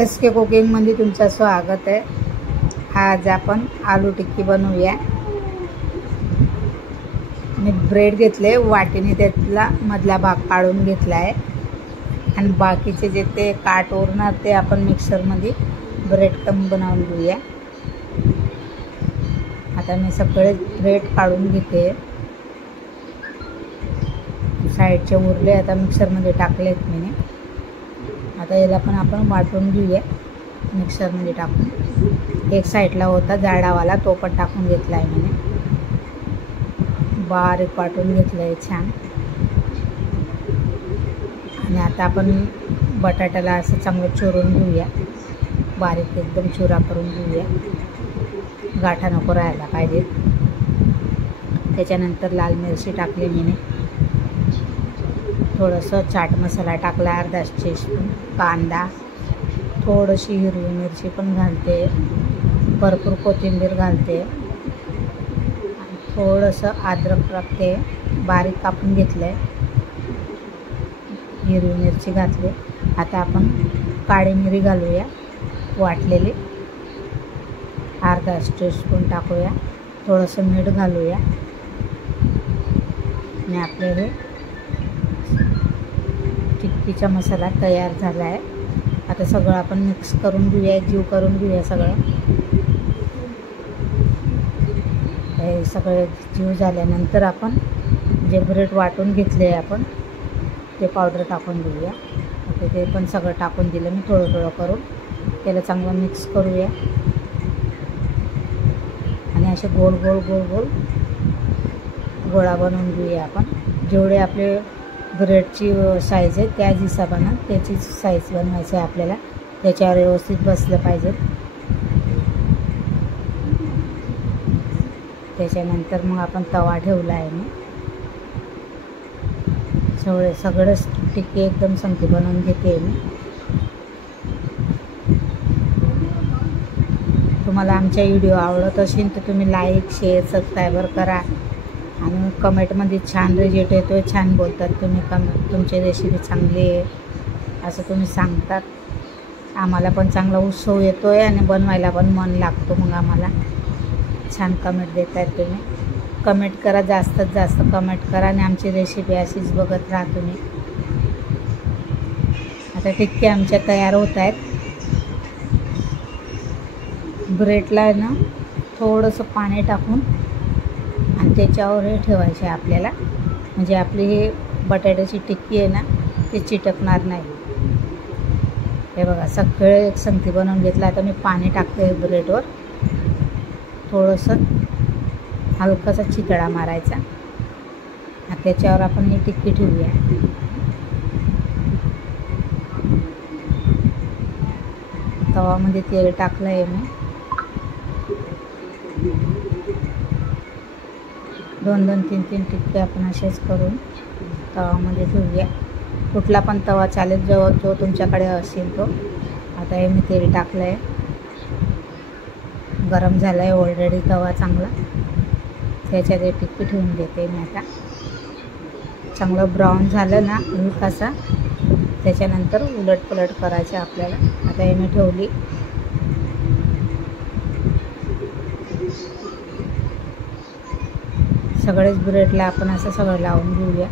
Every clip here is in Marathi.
एस के कुकिंगमध्ये तुमचं स्वागत आहे। आज आपण आलू टिक्की बनवूया। मी ब्रेड घेतले, वाटीने त्यातला मधला भाग काढून घेतला आहे आणि बाकीचे जे ते काट उरणार ते आपण मिक्सरमध्ये ब्रेड क्रम्ब बनवून घेऊया। आता मी सगळे ब्रेड काढून घेते, साईडचे उरले आता मिक्सरमध्ये टाकलेत मी। आता याला पण आपण वाटून घेऊया मिक्सरमध्ये टाकून। एक साईडला होता जाडावाला तो पण टाकून घेतला आहे मी, बारीक वाटून घेतलं आहे छान। आणि आता आपण बटाट्याला असं चांगलं चुरून घेऊया, बारीक एकदम चुरा करून घेऊया, गाठा नको राहायला पाहिजे। त्याच्यानंतर लाल मिरची टाकली मी, थोडंसं चाट मसाला टाकला, अर्धा टीस्पून कांदा, थोडीशी हिरवी मिरची पण घालते, भरपूर कोथिंबीर घालते, थोडंसं अद्रक टाकते, बारीक कापून घेतलं आहे, हिरवी मिरची घातली। आता आपण काळी मिरी घालूया वाटलेली, अर्धा टीस्पून टाकूया, थोडंसं मीठ घालूया आणि आपले हे टिक्कीचा मसाला तयार झाला आहे। आता सगळं आपण मिक्स करून घेऊया, जीव करून घेऊया सगळं। हे सगळे जीव झाल्यानंतर आपण जे ब्रेड वाटून घेतले आपण ते पावडर टाकून देऊया। आता ते पण सगळं टाकून दिलं मी, थोडं थोडं करून त्याला चांगलं मिक्स करूया आणि असे गोल गोल गोल गोल गोळा बनवून घेऊया आपण। जेवढे आपले ब्रेडची साईज आहे त्याच हिशोबानं त्याची साईज बनवायची आहे आपल्याला, त्याच्यावर व्यवस्थित बसलं पाहिजे। त्याच्यानंतर मग आपण तवा ठेवला आहे मी, सगळंच टिक्की एकदम संगती बनवून घेते मी। तुम्हाला आमचा व्हिडिओ आवडत असेल तर तुम्ही लाईक शेअर सबस्क्राईबर करा आणि कमेंटमध्ये छान रिजेक्ट येतो आहे, छान बोलतात तुम्ही, तुमची रेसिपी चांगली आहे असं तुम्ही सांगतात, आम्हाला पण चांगला उत्सव येतो आहे आणि बनवायला पण मन लागतो। मग आम्हाला छान कमेंट देत आहेत तुम्ही, कमेंट करा, जास्तीत जास्त कमेंट करा आणि आमची रेसिपी अशीच बघत राहा तुम्ही। आता टिक्की आमच्या तयार होत आहेत। ब्रेडला आहे ना थोडंसं पाणी टाकून आणि त्याच्यावर हे ठेवायचे आपल्याला, म्हणजे आपली हे बटाट्याची टिक्की आहे ना ते चिटकणार नाही। हे बघा सगळे एक संगती बनवून घेतलं। आता मी पाणी टाकते ब्रेडवर, थोडंसं हलकासा चिकळा मारायचा, त्याच्यावर आपण ही टिक्की ठेवूया। तवामध्ये तेल टाकलं आहे मी, 2-2, 3-3 टिक्की आपण असेच करून तवामध्ये ठेवूया। कुठला पण तवा चालेल, जो तुमच्याकडे असेल तो। आता हे मी तेल टाकलं आहे, गरम झाला आहे ऑलरेडी तवा चांगला, त्याच्यात हे टिक्की ठेवून देते मी। आता चांगलं ब्राऊन झालं ना हलकासा, त्याच्यानंतर उलटपलट करायचं आपल्याला। आता हे मी ठेवली, सगळेच ब्रेडला आपण असं सगळं लावून घेऊया।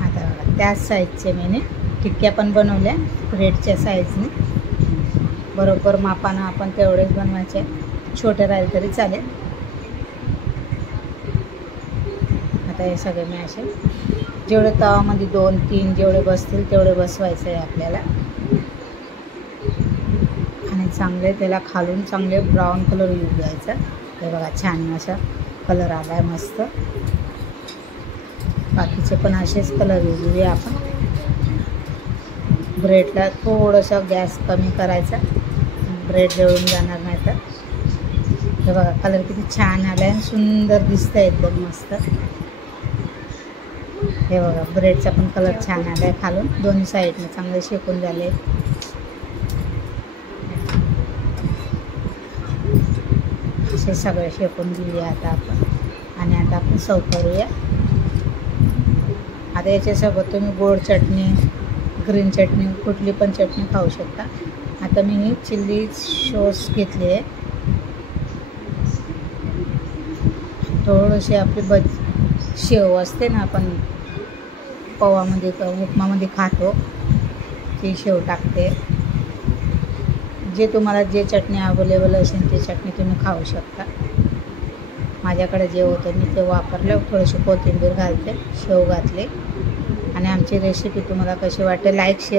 आता बघा त्याच साईजचे मी टिक्क्या पण बनवल्या ब्रेडच्या साईजने, बरोबर मापानं आपण तेवढेच बनवायचे, छोटे राहिले तरी चालेल। आता हे सगळे मी असे जेवढे तवामध्ये 2-3 जेवढे बसतील तेवढे बसवायचं आहे आपल्याला आणि चांगले त्याला खालून चांगले ब्राऊन कलर येऊ द्यायचा। हे बघा छान असा कलर आला आहे मस्त, बाकीचे पण असेच कलर येऊ देऊया आपण। ब्रेडला थोडंसं गॅस कमी करायचा, ब्रेड जळून जाणार नाही तर। हे बघा कलर किती छान आला आहे, सुंदर दिसतं एकदम मस्त। हे बघा ब्रेडचा पण कलर छान आला आहे, खालून दोन्ही साईडने चांगले शेकून झाले। असे सगळे शेकून घेऊया आता आपण. आणि आता आपण सर्व करूया. आता याच्यासोबत तुम्ही गोड चटणी, ग्रीन चटणी, कुठली पण चटणी खाऊ शकता. आता मी ही चिल्ली सॉस घेतली आहे. थोडीशी आपली शेव असते ना, आपण पोहामध्ये उपमामध्ये खातो, ती शेव टाकते. जे तुम्हाला जे चटणी अवेलेबल असेल ते चटणी तुम्ही खाऊ शकता. माझ्याकडे जे होतं मी ते वापरलं. थोडीशी कोथिंबीर घालते, शेव घातले. आणि आमची रेसिपी तुम्हाला कशी वाटते लाईक शेअर